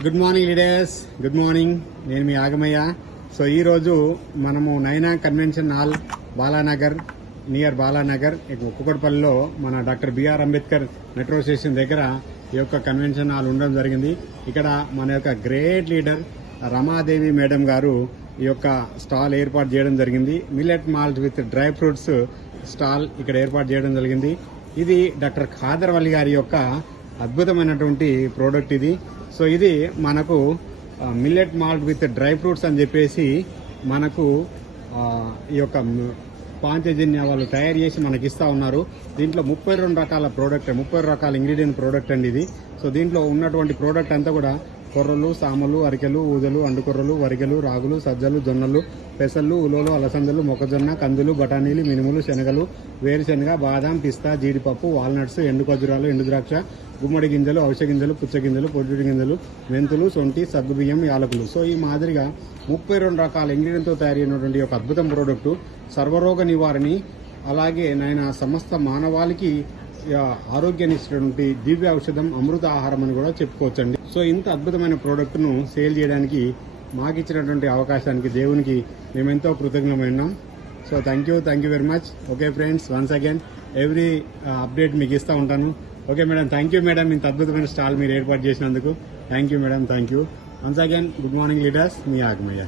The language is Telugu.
Good morning leaders, good morning. నేను మీ ఆగమయ్య. సో ఈరోజు మనము Naina convention hall Balanagar, near Balanagar కుక్కడపల్లిలో మన doctor BR Ambedkar metro station దగ్గర ఈ యొక్క కన్వెన్షన్ హాల్ ఉండడం జరిగింది. ఇక్కడ మన యొక్క గ్రేట్ లీడర్ రమాదేవి మేడం గారు ఈ యొక్క స్టాల్ ఏర్పాటు చేయడం జరిగింది. Millet malt with dry fruits stall ఇక్కడ ఏర్పాటు చేయడం జరిగింది. ఇది డాక్టర్ ఖాదర్ వలి గారి యొక్క అద్భుతమైనటువంటి ప్రోడక్ట్ ఇది. సో ఇది మనకు millet malt with dry fruits అని చెప్పేసి మనకు ఈ యొక్క పాంచజన్య వాళ్ళు తయారు చేసి మనకి ఇస్తా ఉన్నారు. దీంట్లో 32 రకాల ప్రోడక్ట్, 30 రకాల ఇంగ్రీడియంట్ ప్రోడక్ట్ అండి ఇది. సో దీంట్లో ఉన్నటువంటి ప్రోడక్ట్ అంతా కూడా కొర్రలు, సామలు, అరికెలు, ఊదలు, అండుకొర్రలు, వరిగెలు, రాగులు, సజ్జలు, జొన్నలు, పెసళ్ళు, ఉలోలు, అలసందలు, మొక్కజొన్న, కందులు, బఠానీలు, మినుములు, శనగలు, వేరుశెనగ, బాదాం, పిస్తా, జీడిపప్పు, వాల్నట్స్, ఎండు ఖర్జూరాలు, ఎండు ద్రాక్ష, గుమ్మడి గింజలు, ఔషధ గింజలు, పుచ్చ గింజలు, పొద్దుటి గింజలు, మెంతులు, సొంటి, సగ్గుబియ్యం, యాలకులు. సో ఈ మాదిరిగా 32 రకాల ఇంగ్రీడియంట్తో తయారైనటువంటి ఒక అద్భుతం ప్రోడక్టు సర్వరోగ నివారణి, అలాగే నాయన సమస్త మానవాళికి ఆరోగ్యాన్ని ఇచ్చినటువంటి దివ్య ఔషధం, అమృత ఆహారం అని కూడా చెప్పుకోవచ్చండి. సో ఇంత అద్భుతమైన ప్రోడక్ట్ను సేల్ చేయడానికి మాకు ఇచ్చినటువంటి అవకాశానికి దేవునికి మేమెంతో కృతజ్ఞమైనాం. So thank you very much. Okay friends, once again every update మీకు ఇస్తూ ఉంటాను. Okay madam, thank you madam, ఇంత అద్భుతమైన స్టాల్ మీరు ఏర్పాటు చేసినందుకు. Thank you madam, thank you once again. Good morning leaders, మీ ఆగమయ్య.